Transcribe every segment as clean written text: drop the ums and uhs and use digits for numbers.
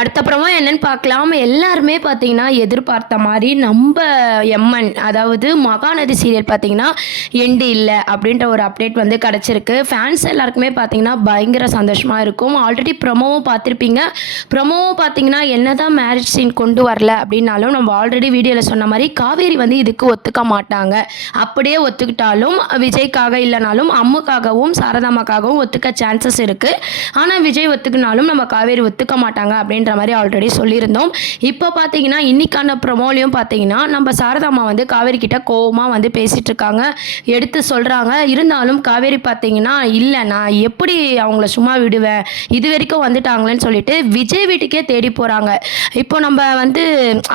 அடுத்த ப்ரோமோ என்னன்னு பார்க்கலாம். எல்லாருமே பார்த்தீங்கன்னா, எதிர்பார்த்த மாரி நம்ப எம்மன் அதாவது மகாநதி சீரியல் பார்த்தீங்கன்னா, எண்டு இல்ல அப்படின்ற ஒரு அப்டேட் வந்து கிடைச்சிருக்கு. ஃபேன்ஸ் எல்லாருக்குமே பார்த்தீங்கன்னா, பயங்கர சந்தோஷமா இருக்கும். ஆல்ரெடி ப்ரோமோவும் பார்த்துருப்பீங்க. ப்ரோமோவும் பார்த்தீங்கன்னா, என்னதான் மேரேஜ் சீன் கொண்டு வரல அப்படின்னாலும், நம்ம ஆல்ரெடி வீடியோல சொன்ன மாரி காவேரி வந்து இதுக்கு ஒத்துக்க மாட்டாங்க. அப்படியே ஒத்துக்கிட்டாலும் விஜய்க்காக இல்லனாலும் அம்முக்காகவும், சாரதாம்மாக்காகவும் ஒத்துக்க சான்சஸ் இருக்கு. ஆனா விஜய் ஒத்துக்கினாலும் நம்ம காவேரி ஒத்துக்க மாட்டாங்க அப்படின்ற மாதிரி ஆல்ரெடி சொல்லியிருந்தோம். இப்போ பார்த்தீங்கன்னா இன்னைக்கான ப்ரொமோலையும் பார்த்தீங்கன்னா நம்ம சாரதாம்மா வந்து காவேரி கிட்ட கோவமாக வந்து பேசிட்டு இருக்காங்க, எடுத்து சொல்கிறாங்க. இருந்தாலும் காவேரி பார்த்தீங்கன்னா இல்லை நான் எப்படி அவங்கள சும்மா விடுவேன், இது வரைக்கும் வந்துட்டாங்களேன்னு சொல்லிட்டு விஜய் வீட்டுக்கே தேடி போகிறாங்க. இப்போ நம்ம வந்து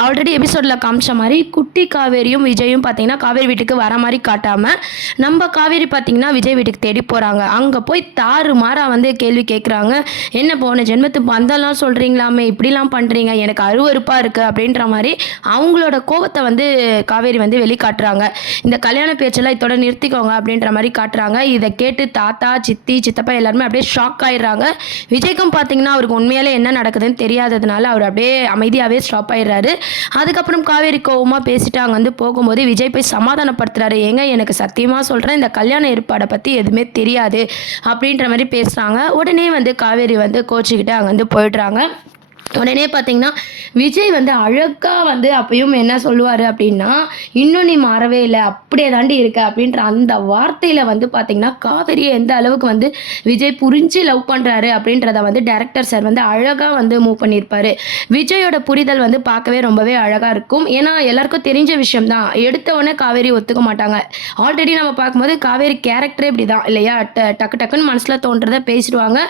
ஆல்ரெடி எபிசோடில் காமிச்ச மாதிரி குட்டி காவேரியும் விஜயும் பார்த்தீங்கன்னா காவேரி வீட்டுக்கு வர மாதிரி காட்டாமல் நம்ம காவேரி பார்த்தீங்கன்னா விஜய் வீட்டுக்கு தேடி போகிறாங்க. அங்கே போய் தாறு மாறா வந்து கேள்வி கேட்குறாங்க. என்ன போன ஜென்மத்து பந்தெல்லாம் சொல்கிறீங்களாமே, இப்படிலாம் பண்ணுறீங்க, எனக்கு அருவருப்பாக இருக்குது அப்படின்ற மாதிரி அவங்களோட கோவத்தை வந்து காவேரி வந்து வெளிக்காட்டுறாங்க. இந்த கல்யாண பேச்செல்லாம் இதோட நிறுத்திக்கோங்க அப்படின்ற மாதிரி காட்டுறாங்க. இதை கேட்டு தாத்தா சித்தி சித்தப்பா எல்லாருமே அப்படியே ஷாக் ஆயிடுறாங்க. விஜய்க்கும் பார்த்தீங்கன்னா அவருக்கு உண்மையாலே என்ன நடக்குதுன்னு தெரியாததுனால அவர் அப்படியே அமைதியாகவே ஸ்டாப் ஆயிடுறாரு. அதுக்கப்புறம் காவேரி கோவமாக பேசிட்டு அங்கே வந்து போகும்போது விஜய் போய் சமாதானப்படுத்துறாரு. ஏங்க எனக்கு சத்தியமாக சொல்கிறேன், இந்த கல்யாண ஏற்பாடை பற்றி எதுவுமே தெரியாது அப்படின்ற மாதிரி பேசுகிறாங்க. உடனே வந்து காவேரி வந்து கோச்சிக்கிட்டு அங்கே வந்து போயிடுறாங்க. உடனே பார்த்தீங்கன்னா விஜய் வந்து அழகாக வந்து அப்பயும் என்ன சொல்லுவார் அப்படின்னா, இன்னும் நீ மாறவே இல்லை, அப்படியே தாண்டி இருக்க அப்படின்ற அந்த வார்த்தையில் வந்து பார்த்தீங்கன்னா காவேரியை எந்த அளவுக்கு வந்து விஜய் புரிஞ்சு லவ் பண்ணுறாரு அப்படின்றத வந்து டைரக்டர் சார் வந்து அழகாக வந்து மூவ் பண்ணியிருப்பார். விஜயோட புரிதல் வந்து பார்க்கவே ரொம்பவே அழகாக இருக்கும். ஏன்னா எல்லாருக்கும் தெரிஞ்ச விஷயம் தான், எடுத்த உடனே காவேரி ஒத்துக்க மாட்டாங்க. ஆல்ரெடி நம்ம பார்க்கும்போது காவேரி கேரக்டரே இப்படி தான் இல்லையா, டக்கு டக்குன்னு மனசில் தோன்றதை பேசிடுவாங்க,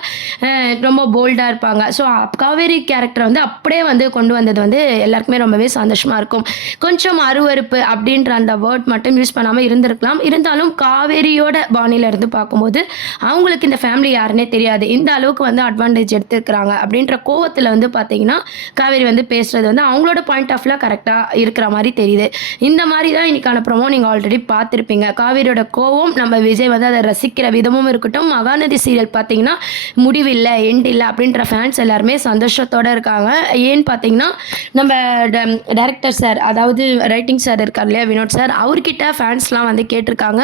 ரொம்ப போல்டாக இருப்பாங்க. ஸோ காவேரி கேரக்டர் வந்து அப்படியே வந்து கொண்டு வந்தது வந்து எல்லாருக்குமே ரொம்பவே சந்தோஷமா இருக்கும். கொஞ்சம் அருவருப்பு அப்படின்ற அந்த வேர்ட் மட்டும் யூஸ் பண்ணாமல் இருந்திருக்கலாம். இருந்தாலும் காவேரியோட பாணியில இருந்து பார்க்கும்போது அவங்களுக்கு இந்த ஃபேமிலி யாருன்னே தெரியாது, இந்த அளவுக்கு வந்து அட்வான்டேஜ் எடுத்துருக்கிறாங்க அப்படின்ற கோவத்தில் வந்து பார்த்தீங்கன்னா காவேரி வந்து பேசுறது வந்து அவங்களோட பாயிண்ட் ஆஃப் வியூல கரெக்டாக இருக்கிற மாதிரி தெரியுது. இந்த மாதிரி தான் இன்னைக்கான ப்ரோமோ நீங்கள் ஆல்ரெடி பார்த்துருப்பீங்க. காவேரியோட கோவம் நம்ம விஜய் வந்து அதை ரசிக்கிற விதமும் இருக்கட்டும். மகாநதி சீரியல் பார்த்தீங்கன்னா முடிவில்லை எண்ட் இல்லை அப்படின்ற ஃபேன்ஸ் எல்லாருமே சந்தோஷத்தோட இருக்காங்க. ஏன்னு பார்த்தீங்கன்னா நம்ம டைரக்டர் சார் அதாவது ரைட்டிங் சார் இருக்கார் இல்லையா வினோத் சார், அவர்கிட்ட ஃபேன்ஸ்லாம் வந்து கேட்டிருக்காங்க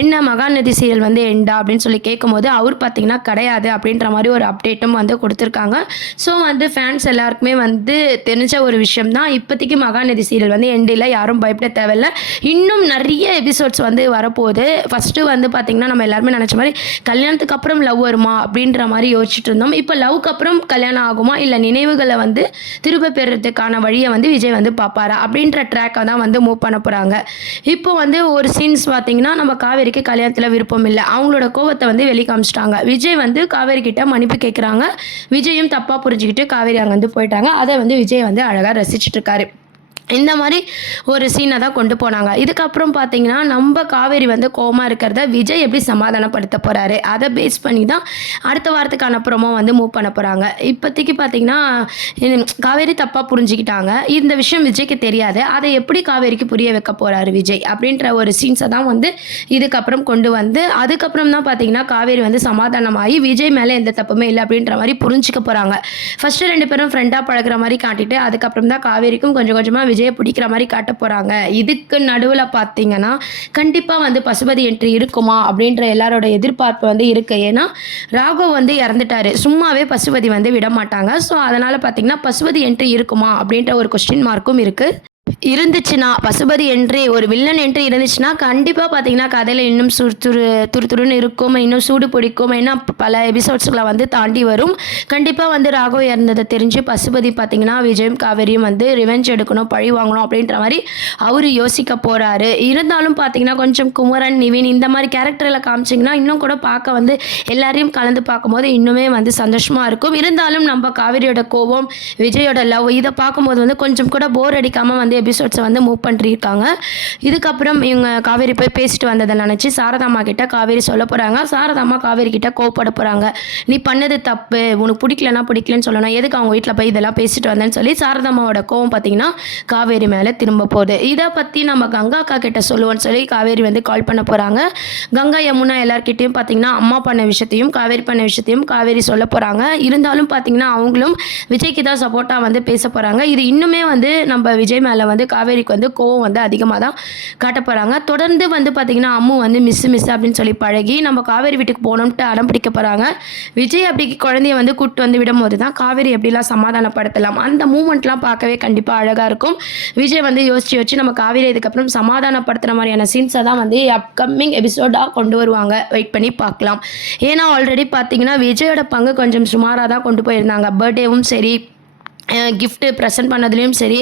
என்ன மகாநதி சீரியல் வந்து எண்டா அப்படின்னு சொல்லி கேட்கும்போது அவர் பார்த்தீங்கன்னா கிடையாது அப்படின்ற மாதிரி ஒரு அப்டேட்டும் வந்து கொடுத்துருக்காங்க. ஸோ வந்து ஃபேன்ஸ் எல்லாருக்குமே வந்து தெரிஞ்ச ஒரு விஷயம் தான், இப்போதைக்கு மகாநதி சீரியல் வந்து எண்டில் யாரும் பயப்பட தேவையில்லை. இன்னும் நிறைய எபிசோட்ஸ் வந்து வரப்போகுது. ஃபஸ்ட்டு வந்து பார்த்திங்கன்னா நம்ம எல்லாருமே நினச்ச மாதிரி கல்யாணத்துக்கு அப்புறம் லவ் வருமா அப்படின்ற மாதிரி யோசிச்சுட்டு இருந்தோம். இப்போ லவ்க்கு அப்புறம் கல்யாணம் ஆகுமா இல்லை நினைவுகளை வந்து திரும்ப பெறுறதுக்கான வழியை வந்து விஜய் வந்து பார்ப்பாரா அப்படின்ற ட்ராக்கை தான் வந்து மூவ் பண்ண போகிறாங்க. இப்போ வந்து ஒரு சீன்ஸ் பார்த்தீங்கன்னா நம்ம காவேரிக்கு கல்யாணத்தில் விருப்பம் இல்லை, அவங்களோட கோவத்தை வந்து வெளிக்காமிச்சிட்டாங்க. விஜய் வந்து காவேரி கிட்ட மன்னிப்பு கேட்குறாங்க. விஜயும் தப்பாக புரிஞ்சுக்கிட்டு காவேரி அங்கே வந்து போயிட்டாங்க. அதை வந்து விஜய் வந்து அழகாக ரசிச்சுட்டு இருக்காரு. இந்த மாதிரி ஒரு சீனை தான் கொண்டு போனாங்க. இதுக்கப்புறம் பார்த்தீங்கன்னா நம்ம காவேரி வந்து கோவமாக இருக்கிறத விஜய் எப்படி சமாதானப்படுத்த போகிறாரு அதை பேஸ் பண்ணி தான் அடுத்த வாரத்துக்கான ப்ரோமோ வந்து மூவ் பண்ண போகிறாங்க. இப்போதைக்கு பார்த்தீங்கன்னா காவேரி தப்பாக புரிஞ்சுக்கிட்டாங்க, இந்த விஷயம் விஜய்க்கு தெரியாது, அதை எப்படி காவேரிக்கு புரிய வைக்க போகிறாரு விஜய் அப்படின்ற ஒரு சீன்ஸை தான் வந்து இதுக்கப்புறம் கொண்டு வந்து அதுக்கப்புறம் தான் பார்த்தீங்கன்னா காவேரி வந்து சமாதானமாகி விஜய் மேலே எந்த தப்புமே இல்லை அப்படின்ற மாதிரி புரிஞ்சிக்க போகிறாங்க. ஃபஸ்ட்டு ரெண்டு பேரும் ஃப்ரெண்டாக பழகிற மாதிரி காட்டிட்டு அதுக்கப்புறம் தான் காவேரிக்கும் கொஞ்சம் கொஞ்சமாக விஜயை பிடிக்கிற மாதிரி காட்ட போகிறாங்க. இதுக்கு நடுவில் பார்த்தீங்கன்னா கண்டிப்பாக வந்து பசுபதி என்ட்ரி இருக்குமா அப்படின்ற எல்லாரோட எதிர்பார்ப்பு வந்து இருக்குது. ஏன்னா ராகவ் வந்து இறந்துட்டாரு, சும்மாவே பசுபதி வந்து விட மாட்டாங்க. ஸோ அதனால் பார்த்தீங்கன்னா பசுபதி என்ட்ரி இருக்குமா அப்படின்ற ஒரு கொஸ்டின் மார்க்கும் இருக்குது. இருந்துச்சுன்னா பசுபதி என்ட்ரி ஒரு வில்லன் என்ட்ரி இருந்துச்சுன்னா கண்டிப்பாக பார்த்தீங்கன்னா கதையில் இன்னும் துருத்துருன்னு இருக்கும், இன்னும் சூடு பிடிக்கும், இன்னும் பல எபிசோட்ஸ்களை வந்து தாண்டி வரும். கண்டிப்பாக வந்து ராகவ் இறந்ததை தெரிஞ்சு பசுபதி பார்த்தீங்கன்னா விஜயும் காவேரியும் வந்து ரிவெஞ்ச் எடுக்கணும், பழி வாங்கணும் அப்படின்ற மாதிரி அவர் யோசிக்க போகிறாரு. இருந்தாலும் பார்த்தீங்கன்னா கொஞ்சம் குமரன் நிவின் இந்த மாதிரி கேரக்டரில் காமிச்சிங்கன்னா இன்னும் கூட பார்க்க வந்து எல்லாரையும் கலந்து பார்க்கும்போது இன்னுமே வந்து சந்தோஷமாக இருக்கும். இருந்தாலும் நம்ம காவேரியோட கோபம் விஜயோட லவ் இதை பார்க்கும்போது வந்து கொஞ்சம் கூட போர் அடிக்காமல் வந்து வந்து எபிசோட்ஸை வந்து மூவ் பண்ணிருக்காங்க. இதுக்கப்புறம் இவங்க காவேரி போய் பேசிட்டு வந்ததை நினச்சி சாரதாம்மா கிட்ட காவேரி சொல்ல போகிறாங்க. சாரதாம்மா காவேரி கிட்ட கோவப்பட போகிறாங்க. நீ பண்ணது தப்பு, உனக்கு பிடிக்கலன்னு சொல்லணும், எதுக்கு அவங்க வீட்டில் போய் இதெல்லாம் பேசிட்டு வந்தேன்னு சொல்லி சாரதாம்மாவோட கோவம் பார்த்தீங்கன்னா காவேரி மேலே திரும்ப போகுது. இதை பற்றி நம்ம கங்கா அக்கா கிட்ட சொல்லுவோன்னு சொல்லி காவேரி வந்து கால் பண்ண போகிறாங்க. கங்கா யமுனா எல்லார்கிட்டையும் பார்த்தீங்கன்னா அம்மா பண்ண விஷயத்தையும் காவேரி பண்ண விஷயத்தையும் காவேரி சொல்ல போகிறாங்க. இருந்தாலும் பார்த்தீங்கன்னா அவங்களும் விஜய்க்கு தான் சப்போர்ட்டாக வந்து பேச போகிறாங்க. இது இன்னுமே வந்து நம்ம விஜய் மேலே வந்து காவேரிக்கு வந்து கோவம் வந்து அதிகமாக தான் காட்ட போகிறாங்க. தொடர்ந்து வந்து பார்த்திங்கன்னா அம்மு வந்து மிஸ் அப்படின்னு சொல்லி பழகி நம்ம காவேரி வீட்டுக்கு போகணும்ட்டு அடம் பிடிக்க போகிறாங்க. விஜய் அப்படி குழந்தைய வந்து கூப்பிட்டு வந்து விடும்போது தான் காவேரி எப்படிலாம் சமாதானப்படுத்தலாம், அந்த மூமெண்ட்லாம் பார்க்கவே கண்டிப்பாக அழகாக இருக்கும். விஜய் வந்து யோசிச்சு நம்ம காவேரி இதுக்கப்புறம் சமாதானப்படுத்துகிற மாதிரியான சீன்ஸை தான் வந்து அப்கமிங் எபிசோடாக கொண்டு வருவாங்க. வெயிட் பண்ணி பார்க்கலாம். ஏன்னா ஆல்ரெடி பார்த்தீங்கன்னா விஜயோட பங்கு கொஞ்சம் சுமாராக தான் கொண்டு போயிருந்தாங்க. பர்த்டேவும் சரி, கிஃப்ட்டு ப்ரெசென்ட் பண்ணதுலேயும் சரி,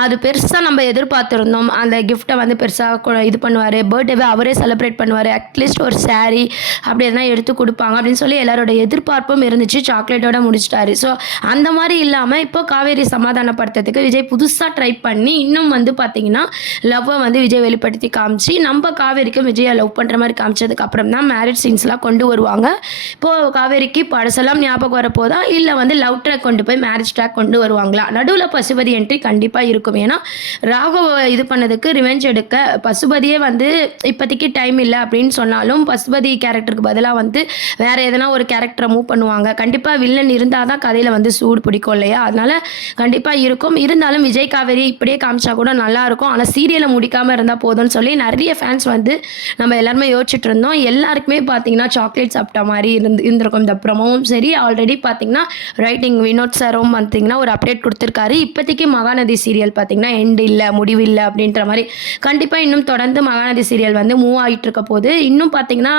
அது பெருசாக நம்ம எதிர்பார்த்துருந்தோம். அந்த கிஃப்ட்டை வந்து பெருசாக இது பண்ணுவார், பர்த்டேவை அவரே செலிப்ரேட் பண்ணுவார், அட்லீஸ்ட் ஒரு சாரீ அப்படி எதனா எடுத்து கொடுப்பாங்க அப்படின்னு சொல்லி எல்லாரோட எதிர்பார்ப்பும் இருந்துச்சு. சாக்லேட்டோட முடிச்சிட்டாரு. ஸோ அந்த மாதிரி இல்லாமல் இப்போ காவேரி சமாதானப்படுத்துறதுக்கு விஜய் புதுசாக ட்ரை பண்ணி இன்னும் வந்து பார்த்திங்கன்னா லவ்வை வந்து விஜய் வெளிப்படுத்தி காமிச்சு நம்ம காவேரிக்கும் விஜயை லவ் பண்ணுற மாதிரி காமிச்சதுக்கு அப்புறம் தான் மேரேஜ் சீன்ஸ்லாம் கொண்டு வருவாங்க. இப்போது காவேரிக்கு பழசெல்லாம் ஞாபகம் வரப்போதா, இல்லை வந்து லவ் ட்ராக் கொண்டு போய் மேரேஜ் ட்ராக் கொண்டு வருவாங்களா? நடுவில் பசுபதி என்ட்ரி கண்டிப்பாக இருக்கும். ஏன்னா ராகவ இது பண்ணதுக்கு ரிவெஞ்ச் எடுக்க பசுபதியே வந்து இப்போதைக்கு டைம் இல்லை அப்படின்னு சொன்னாலும் பசுபதி கேரக்டருக்கு பதிலாக வந்து வேறு எதனா ஒரு கேரக்டரை மூவ் பண்ணுவாங்க. கண்டிப்பாக வில்லன் இருந்தால் தான் கதையில் வந்து சூடு பிடிக்கும் இல்லையா? அதனால் கண்டிப்பாக இருக்கும். இருந்தாலும் விஜய் காவேரி இப்படியே காமிச்சா கூட நல்லாயிருக்கும். ஆனால் சீரியலை முடிக்காமல் இருந்தால் போதும்னு சொல்லி நிறைய ஃபேன்ஸ் வந்து நம்ம எல்லாருமே யோசிச்சுட்டு இருந்தோம். எல்லாருக்குமே பார்த்தீங்கன்னா சாக்லேட் சாப்பிட்ட மாதிரி இருந்திருக்கும். இந்த ப்ரமோவும் சரி, ஆல்ரெடி பார்த்தீங்கன்னா ரைட்டிங் வினோத் சாரும் பார்த்தீங்கன்னா ஒரு அப்டேட் கொடுத்துருக்காரு. இப்போதைக்கு மகாநதி சீரியல் பார்த்தீங்கன்னா எண்டு இல்லை, முடிவு இல்லை அப்படின்ற மாதிரி. கண்டிப்பாக இன்னும் தொடர்ந்து மகாநதி சீரியல் வந்து மூவ் ஆகிட்டு இருக்க போது. இன்னும் பார்த்தீங்கன்னா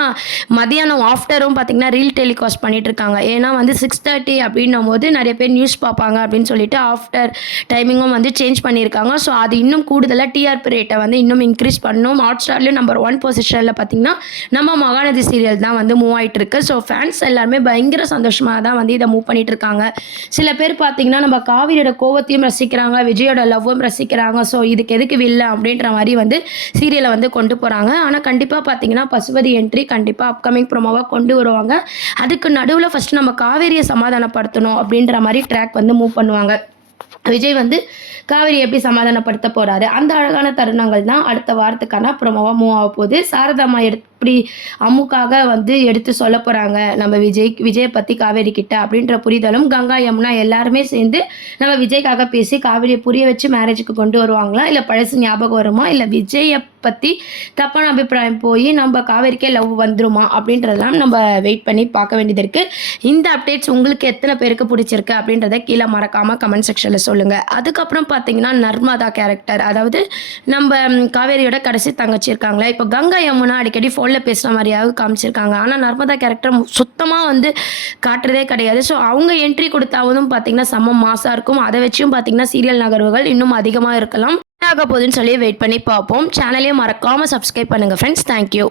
மதியானம் ஆஃப்டரும் பார்த்தீங்கன்னா ரீல் டெலிகாஸ்ட் பண்ணிட்டு இருக்காங்க. ஏன்னா வந்து 6:30 அப்படின்னும் போது நிறைய பேர் நியூஸ் பார்ப்பாங்க அப்படின்னு சொல்லிட்டு ஆஃப்டர் டைமிங்கும் வந்து சேஞ்ச் பண்ணியிருக்காங்க. ஸோ அது இன்னும் கூடுதலாக டிஆர்பி ரேட்டை வந்து இன்னும் இன்க்ரீஸ் பண்ணணும். ஹாட் ஸ்டார்லேயும் நம்பர் 1 பொசிஷனில் பார்த்தீங்கன்னா நம்ம மகாநதி சீரியல் தான் வந்து மூவ் ஆகிட்டு இருக்கு. ஸோ ஃபேன்ஸ் எல்லாருமே பயங்கர சந்தோஷமாக தான் வந்து இதை மூவ் பண்ணிட்டு இருக்காங்க. சில பேர் பார்த்தீங்கன்னா நம்ம காவிரியோட கோவத்தையும் ரசிக்கிறாங்க, விஜயோட லவ்வும் ரசிக்கிறாங்க. ஸோ இதுக்கு எதுக்கு வில்ல அப்படின்ற மாதிரி வந்து சீரியலை வந்து கொண்டு போகிறாங்க. ஆனால் கண்டிப்பாக பார்த்தீங்கன்னா பசுபதி என்ட்ரி கண்டிப்பாக அப்கமிங் ப்ரோமோவாக கொண்டு வருவாங்க. அதுக்கு நடுவில் ஃபஸ்ட்டு நம்ம காவேரியை சமாதானப்படுத்தணும் அப்படின்ற மாதிரி ட்ராக் வந்து மூவ் பண்ணுவாங்க. விஜய் வந்து காவேரி எப்படி சமாதானப்படுத்த போகிறாரு, அந்த அழகான தருணங்கள் தான் அடுத்த வாரத்துக்கான ப்ரோமோவாக மூவ் ஆக போகுது. சாரதாம்மா எப்படி அம்முக்காக வந்து எடுத்து சொல்ல போகிறாங்க நம்ம விஜயை பற்றி காவேரி கிட்ட அப்படின்ற புரிதலும் கங்கா யமுனா எல்லாருமே சேர்ந்து நம்ம விஜய்க்காக பேசி காவேரியை புரிய வச்சு மேரேஜுக்கு கொண்டு வருவாங்களா, இல்லை பழசு ஞாபகம் வருமா, இல்லை விஜயை பற்றி தப்பான அபிப்பிராயம் போய் நம்ம காவேரிக்கே லவ் வந்துருமா அப்படின்றதெல்லாம் நம்ம வெயிட் பண்ணி பார்க்க வேண்டியது இருக்குது. இந்த அப்டேட்ஸ் உங்களுக்கு எத்தனை பேருக்கு பிடிச்சிருக்கு அப்படின்றத கீழே மறக்காமல் கமெண்ட் செக்ஷனில் சொல்லுங்கள். அதுக்கப்புறம் பார்த்தீங்கன்னா நர்மதா கேரக்டர், அதாவது நம்ம காவேரியோட கடைசி தங்கச்சி இருக்காங்களே, இப்போ கங்கா யமுனா அடிக்கடி ஃபோனில் பேசுகிற மாதிரியாவது காமிச்சிருக்காங்க. ஆனால் நர்மதா கேரக்டர் சுத்தமாக வந்து காட்டுறதே கிடையாது. ஸோ அவங்க என்ட்ரி கொடுத்தாவதும் பார்த்தீங்கன்னா செம்ம மாசாக இருக்கும். அதை வச்சும் பார்த்தீங்கன்னா சீரியல் நகர்வுகள் இன்னும் அதிகமாக இருக்கலாம். ஆக போகுதுன்னு சொல்லி வெயிட் பண்ணி பார்ப்போம். சேனலையும் மறக்காமல் சப்ஸ்கிரைப் பண்ணுங்கள் ஃப்ரெண்ட்ஸ். தேங்க்யூ.